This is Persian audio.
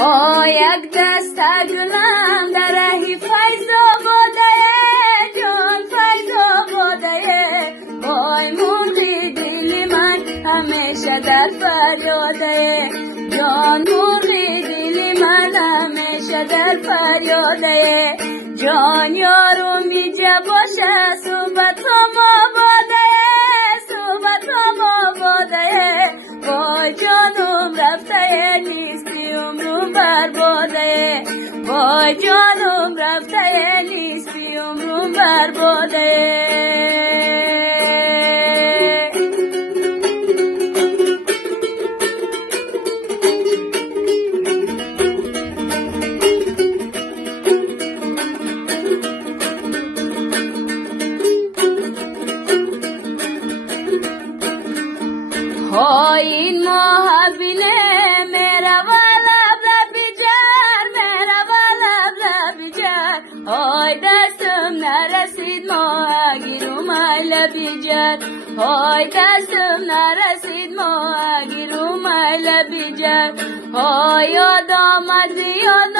یک دست گلم در رهی فیض آباده جان فیض آباده وای مرغی دل من همیشه در فریاده جان مرغی دل من همیشه در فریاده جان یارو میجه باشه صحبتم آباده صحبتم آباده وای جانم رفته نیستی عمرم برباده وای جانم رفته نیستی عمرم برباده این محبینه میرا والا بجار میرا والا بجار های دستم نرسید ماهگیرم ایلا بجار های دستم نرسید ماهگیرم ایلا بجار های یاد آمد یاد